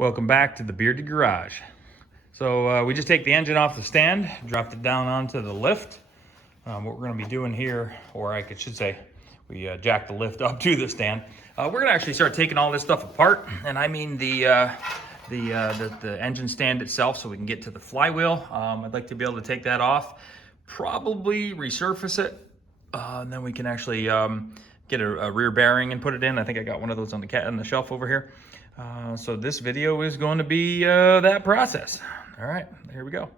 Welcome back to the Bearded Garage. So we just take the engine off the stand, dropped it down onto the lift. What we're going to be doing here, or I should say, we jack the lift up to the stand. We're going to actually start taking all this stuff apart, and I mean the engine stand itself, so we can get to the flywheel. I'd like to be able to take that off, probably resurface it, and then we can actually get a rear bearing and put it in. I think I got one of those on the shelf over here. So this video is going to be that process. All right, here we go.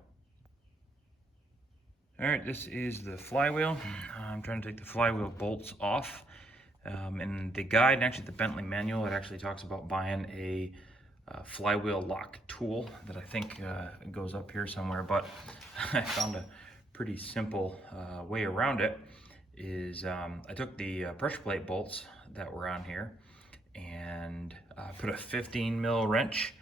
All right, this is the flywheel. I'm trying to take the flywheel bolts off. In the guide, and actually the Bentley manual, it actually talks about buying a flywheel lock tool that I think goes up here somewhere, but I found a pretty simple way around it. I took the pressure plate bolts that were on here and put a 15 mil wrench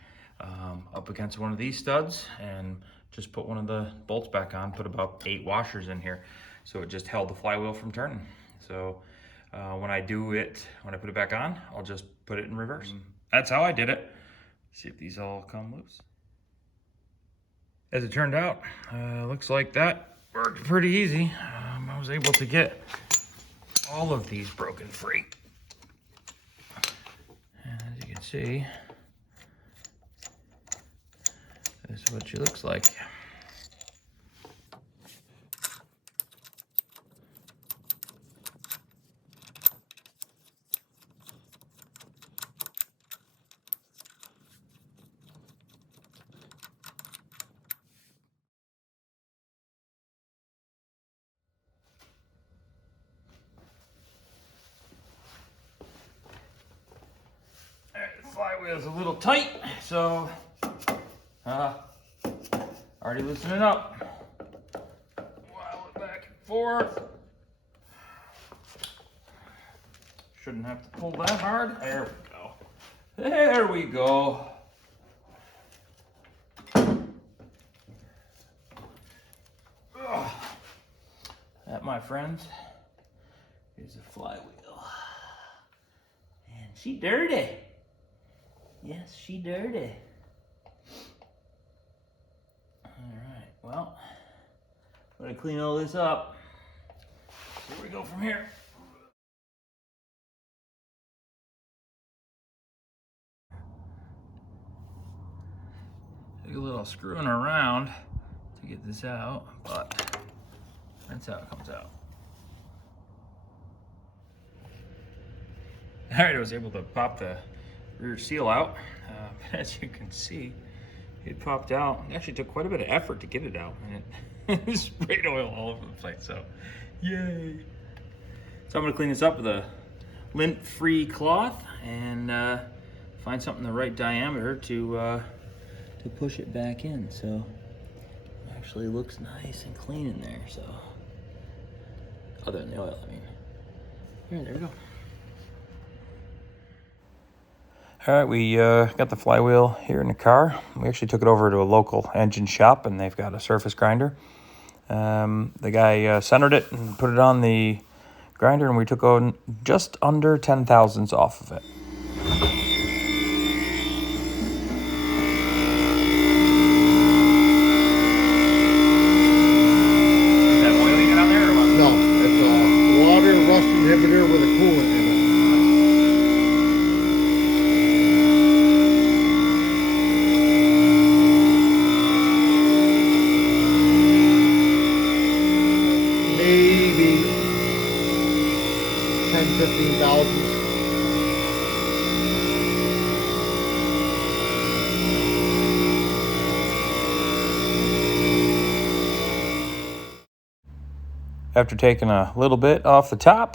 up against one of these studs and just put one of the bolts back on, put about 8 washers in here. So it just held the flywheel from turning. So when I put it back on, I'll just put it in reverse. That's how I did it. See if these all come loose. As it turned out, looks like that worked pretty easy. I was able to get all of these broken free. And as you can see, this is what she looks like. Flywheel's a little tight, so already loosening up. While it back and forth. Shouldn't have to pull that hard. There we go. There we go. Ugh. That, my friends, is a flywheel. And she dirty. Yes, she dirty. All right, well, I'm gonna clean all this up. Here we go from here. Take a little screwing around to get this out, but that's how it comes out. All right, I was able to pop the rear seal out. As you can see, it popped out. It actually took quite a bit of effort to get it out, and it sprayed oil all over the place, so yay. So I'm gonna clean this up with a lint-free cloth and find something the right diameter to push it back in. So it actually looks nice and clean in there, so. Other than the oil, I mean. There we go. All right, we got the flywheel here in the car. We actually took it over to a local engine shop, and they've got a surface grinder. The guy centered it and put it on the grinder, and we took on just under 10 thousandths off of it. Is that oil you got on there, or what? No, it's a water rust inhibitor with a coolant in it. Maybe 10-15,000. After taking a little bit off the top,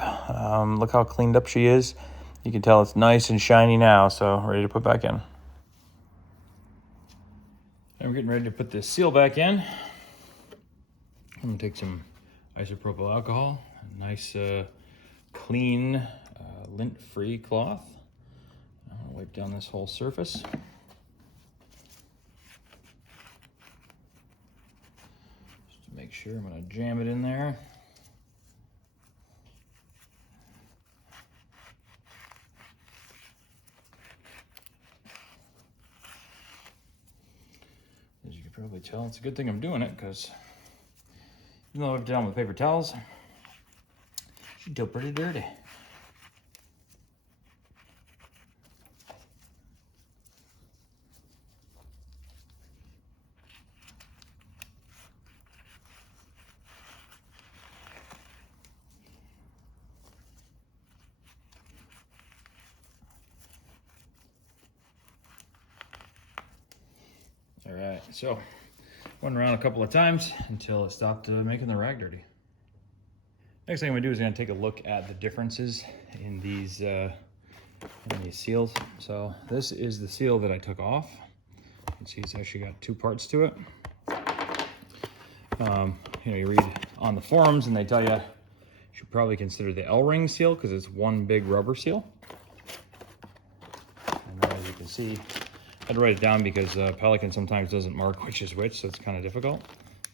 look how cleaned up she is. You can tell it's nice and shiny now, so ready to put back in. And we're getting ready to put this seal back in. I'm gonna take some isopropyl alcohol, a nice clean lint-free cloth. I'm gonna wipe down this whole surface. Just to make sure, I'm gonna jam it in there. probably tell it's a good thing I'm doing it, because even though I've done with paper towels, she's still pretty dirty. All right, so went around a couple of times until it stopped making the rag dirty. Next thing I'm gonna do is gonna take a look at the differences in these seals. So this is the seal that I took off. You can see it's actually got two parts to it. You know, you read on the forums and they tell you should probably consider the L-ring seal because it's one big rubber seal. And then as you can see, I had to write it down because Pelican sometimes doesn't mark which is which, so it's kind of difficult.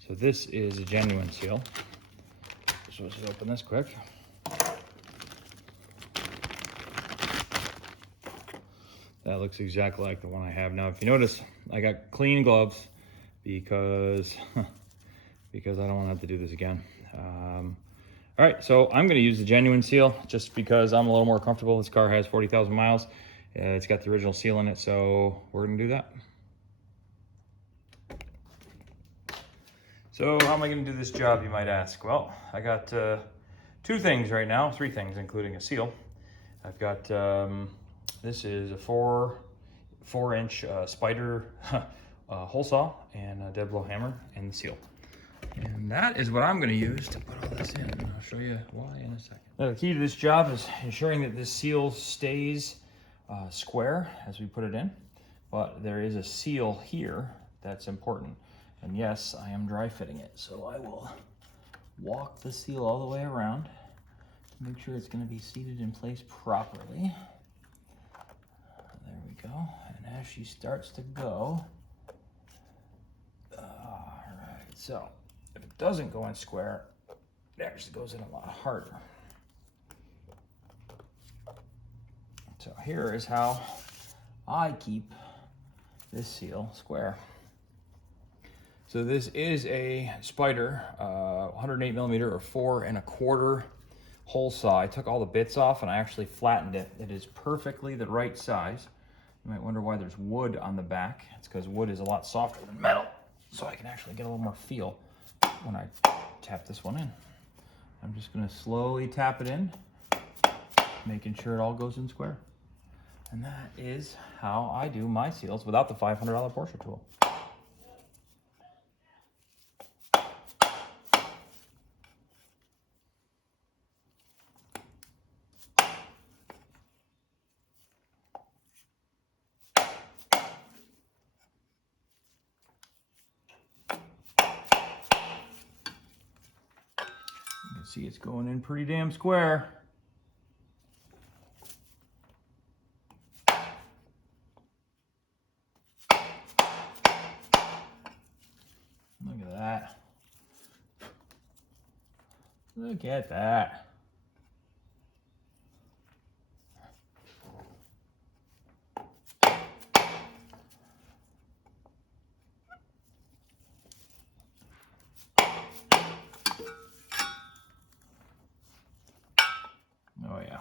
So this is a genuine seal. So let's just open this quick. That looks exactly like the one I have now. If you notice, I got clean gloves because I don't want to have to do this again. All right, so I'm going to use the genuine seal just because I'm a little more comfortable. This car has 40,000 miles. It's got the original seal in it, so we're going to do that. So how am I going to do this job, you might ask? Well, I got two things right now, three things, including a seal. I've got, this is a 4-inch spider hole saw and a dead blow hammer and the seal. And that is what I'm going to use to put all this in. And I'll show you why in a second. Now, the key to this job is ensuring that this seal stays square as we put it in. But there is a seal here that's important. And yes, I am dry fitting it. So I will walk the seal all the way around to make sure it's going to be seated in place properly. There we go. And as she starts to go, all right, so if it doesn't go in square, it actually goes in a lot harder. So here is how I keep this seal square. So this is a Spider 108 millimeter or 4 1/4 hole saw. I took all the bits off and I actually flattened it. It is perfectly the right size. You might wonder why there's wood on the back. It's because wood is a lot softer than metal, so I can actually get a little more feel when I tap this one in. I'm just going to slowly tap it in, making sure it all goes in square. And that is how I do my seals without the $500 Porsche tool. You can see it's going in pretty damn square. Look at that. Look at that. Oh yeah.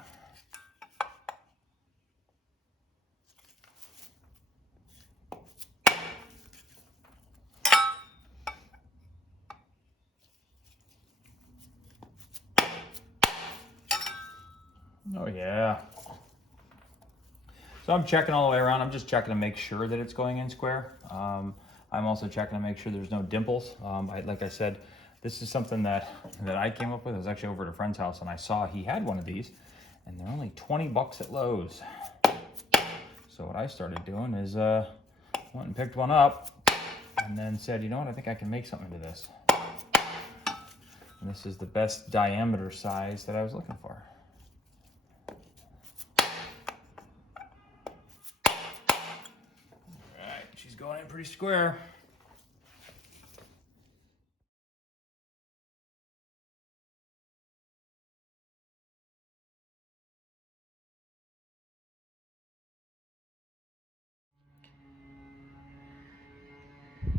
Oh yeah. So I'm checking all the way around. I'm just checking to make sure that it's going in square. I'm also checking to make sure there's no dimples. Like I said, this is something that I came up with. I was actually over at a friend's house and I saw he had one of these and they're only 20 bucks at Lowe's. So what I started doing is went and picked one up and then said, you know what, I think I can make something into this. And this is the best diameter size that I was looking for. She's going in pretty square.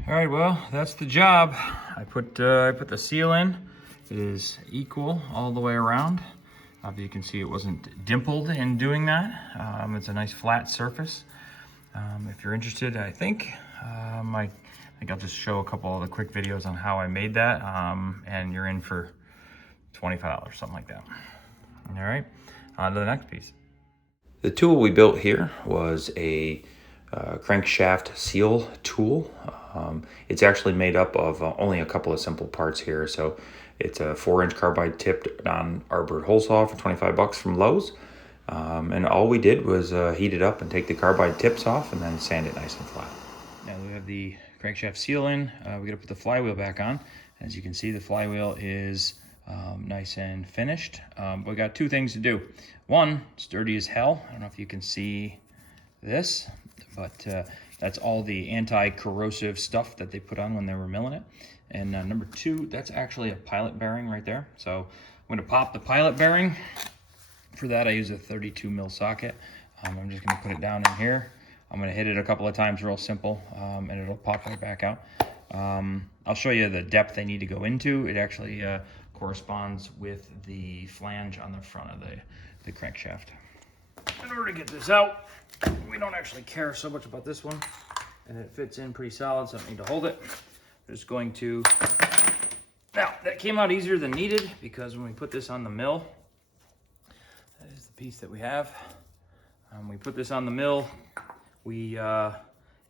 All right, well, that's the job. I put the seal in. It is equal all the way around. You can see it wasn't dimpled in doing that. It's a nice flat surface. If you're interested, I think I'll just show a couple of the quick videos on how I made that, and you're in for $25, something like that. All right, on to the next piece. The tool we built here was a crankshaft seal tool. It's actually made up of only a couple of simple parts here. So it's a 4-inch carbide tipped non-arbored hole saw for 25 bucks from Lowe's. And all we did was heat it up and take the carbide tips off and then sand it nice and flat. Now we have the crankshaft seal in. We gotta put the flywheel back on. As you can see, the flywheel is nice and finished. We got two things to do. One, it's dirty as hell. I don't know if you can see this, but that's all the anti-corrosive stuff that they put on when they were milling it. And number two, that's actually a pilot bearing right there. So I'm gonna pop the pilot bearing. For that, I use a 32 mil socket. I'm just gonna put it down in here. I'm gonna hit it a couple of times, real simple, and it'll pop right back out. I'll show you the depth they need to go into. It actually corresponds with the flange on the front of the crankshaft. In order to get this out, we don't actually care so much about this one, and it fits in pretty solid, so I don't need to hold it. Just going to, now that came out easier than needed because when we put this on the mill, that is the piece that we have. We put this on the mill, we had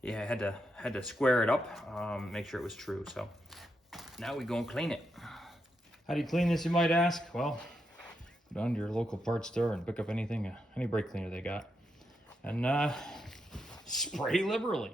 to square it up, make sure it was true. So now we go and clean it. How do you clean this, you might ask? Well, go down to your local parts store and pick up anything, any brake cleaner they got, and spray liberally.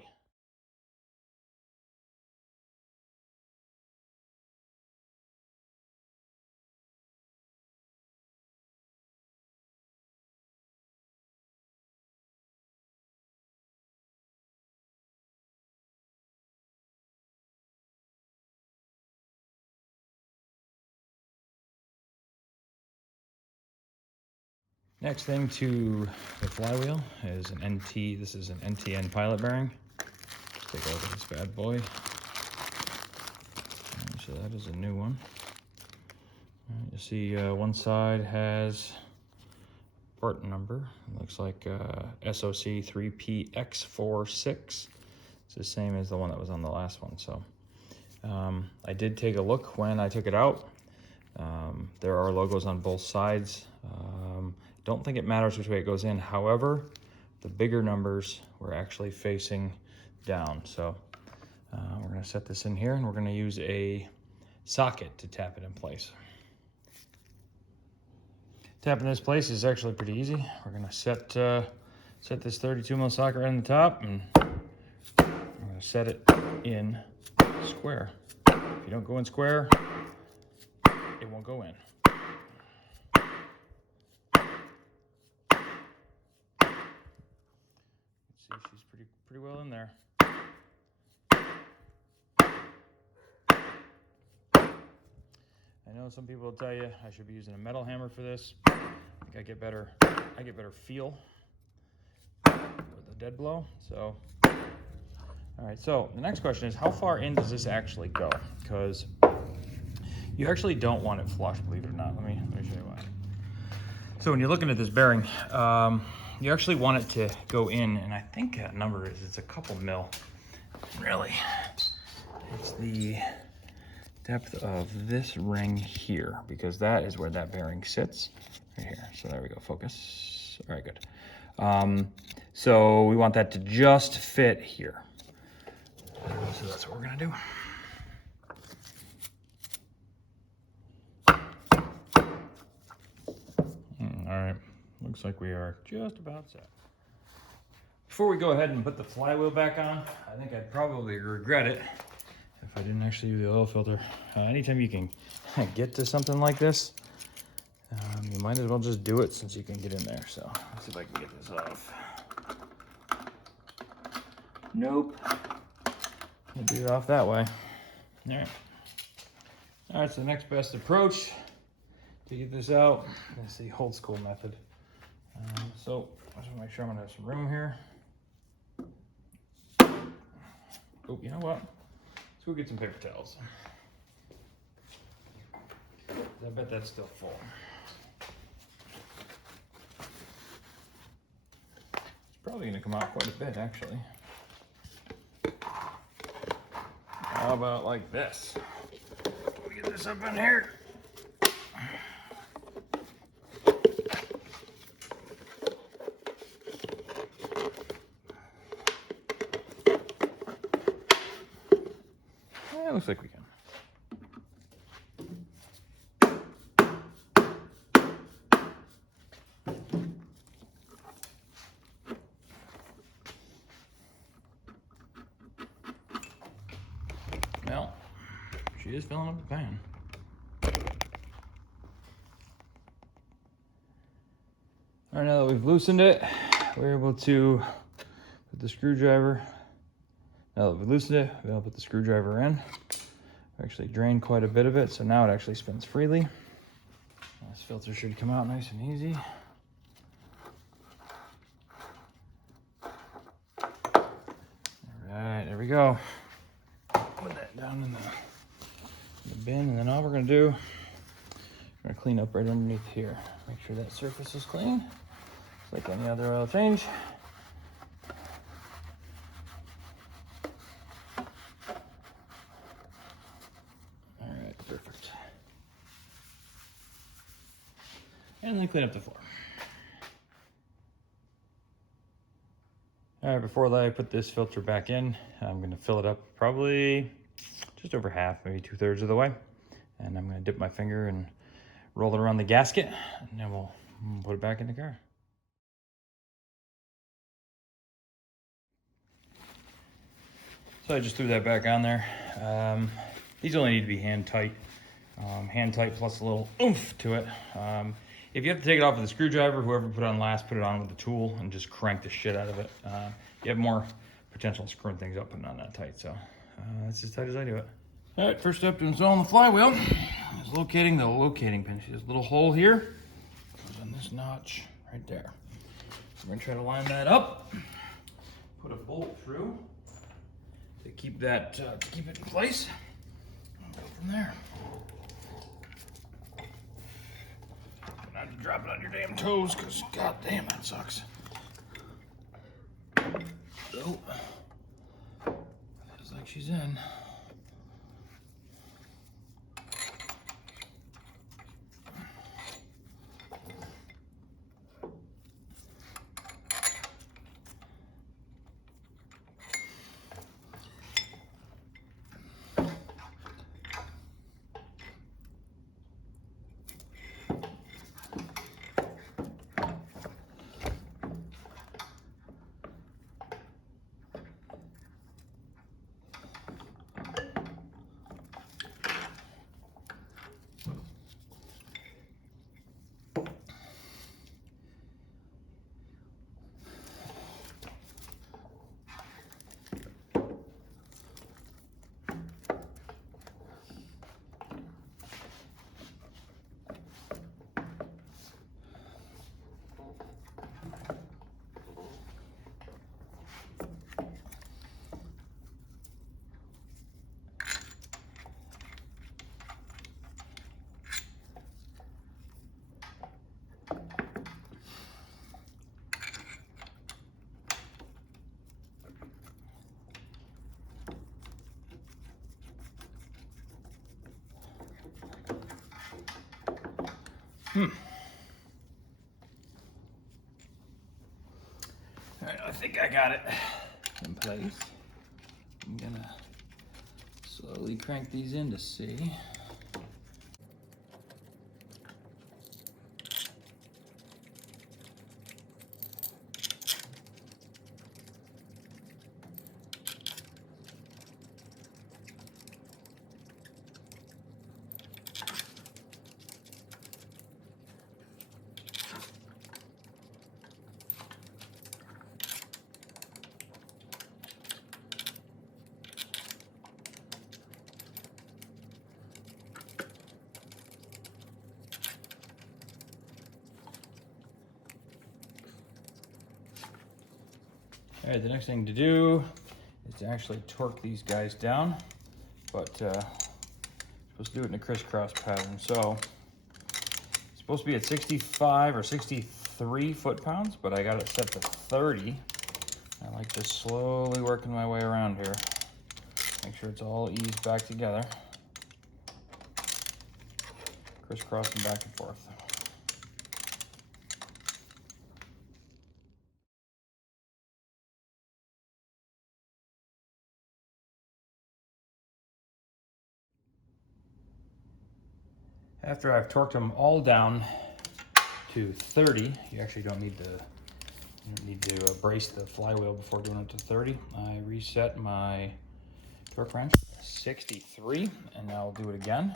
Next thing to the flywheel is an NT. This is an NTN pilot bearing. Let's take a look at this bad boy. And so that is a new one. You see one side has part number. It looks like SOC 3PX46. It's the same as the one that was on the last one. So I did take a look when I took it out. There are logos on both sides. Don't think it matters which way it goes in. However, the bigger numbers were actually facing down. So we're gonna set this in here and we're gonna use a socket to tap it in place. Tapping this place is actually pretty easy. We're gonna set this 32 mil socket right on the top, and we're gonna set it in square. If you don't go in square, it won't go in. See, she's pretty well in there. I know some people will tell you I should be using a metal hammer for this. I think I get better feel with the dead blow. So, all right. So the next question is, how far in does this actually go? Because you actually don't want it flush, believe it or not. Let me show you why. So when you're looking at this bearing, you actually want it to go in, and I think that number it's a couple mil. Really, it's the depth of this ring here, because that is where that bearing sits, right here. So there we go, focus. All right, good. So we want that to just fit here. So that's what we're gonna do. All right, looks like we are just about set. Before we go ahead and put the flywheel back on, I think I'd probably regret it if I didn't actually use the oil filter. Anytime you can get to something like this, you might as well just do it since you can get in there. So let's see if I can get this off. Nope. We'll do it off that way. All right. All right, so the next best approach to get this out is the old school method. So I just want to make sure I'm gonna have some room here. Oh, you know what? go get some paper towels. I bet that's still full. It's probably gonna come out quite a bit, actually. How about like this? Let me get this up in here. Yeah, looks like we can. Well, she is filling up the pan. All right, now that we've loosened it, we're able to put the screwdriver. Now that we've loosened it, we're able to put the screwdriver in. We actually drained quite a bit of it, so now it actually spins freely. This filter should come out nice and easy. All right, there we go. Put that down in the bin, and then all we're gonna do, we're gonna clean up right underneath here. Make sure that surface is clean, just like any other oil change. All right, perfect. And then clean up the floor. All right, before I put this filter back in, I'm gonna fill it up probably just over half, maybe 2/3 of the way. And I'm gonna dip my finger and roll it around the gasket, and then we'll put it back in the car. So I just threw that back on there. These only need to be hand tight. Hand tight plus a little oomph to it. If you have to take it off with a screwdriver, whoever put it on last, put it on with a tool and just crank the shit out of it. You have more potential screwing things up putting on that tight, so that's as tight as I do it. All right, first step to installing the flywheel is locating the locating pin. See this little hole here? Goes on this notch right there. So we're gonna try to line that up. Put a bolt through to keep that, to keep it in place. And go from there. Not to drop it on your damn toes, because god damn that sucks. So, feels like she's in. All right, I think I got it in place. I'm gonna slowly crank these in to see. All right, the next thing to do is to actually torque these guys down but supposed to do it in a crisscross pattern. So it's supposed to be at 65 or 63 foot-pounds, but I got it set to 30. I like just slowly working my way around here. Make sure it's all eased back together. Crisscrossing back and forth. After I've torqued them all down to 30, you actually don't need to brace the flywheel before doing it to 30. I reset my torque wrench to 63, and now I'll do it again.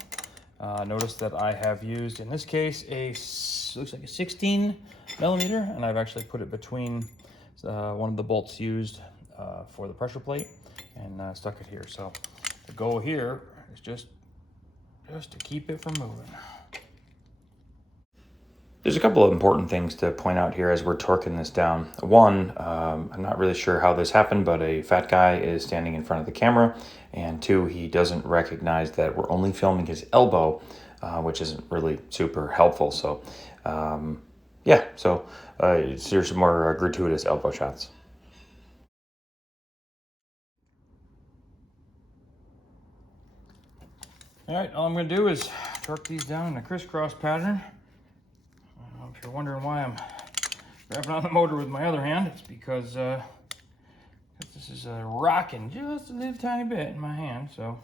Notice that I have used, in this case, looks like a 16 millimeter, and I've actually put it between one of the bolts used for the pressure plate and stuck it here. So the goal here is just to keep it from moving. There's a couple of important things to point out here as we're torquing this down. One, I'm not really sure how this happened, but a fat guy is standing in front of the camera. And two, he doesn't recognize that we're only filming his elbow, which isn't really super helpful. So, yeah, so here's some more gratuitous elbow shots. All right, all I'm gonna do is torque these down in a crisscross pattern. If you're wondering why I'm grabbing on the motor with my other hand, it's because this is rocking just a little tiny bit in my hand, so.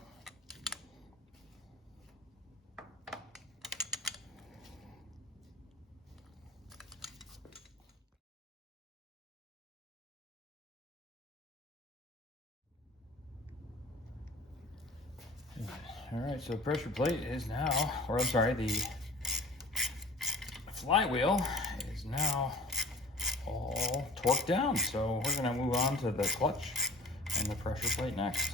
All right, so the pressure plate is now, or I'm sorry, the flywheel is now all torqued down. So we're gonna move on to the clutch and the pressure plate next.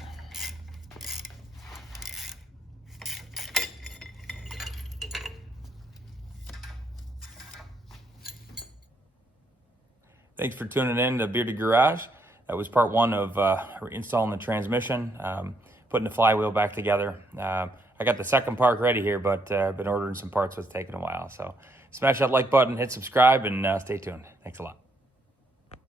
Thanks for tuning in to Bearded Garage. That was part one of installing the transmission, putting the flywheel back together. I got the second part ready here, but been ordering some parts, so it's taking a while. So smash that like button, hit subscribe, and stay tuned. Thanks a lot.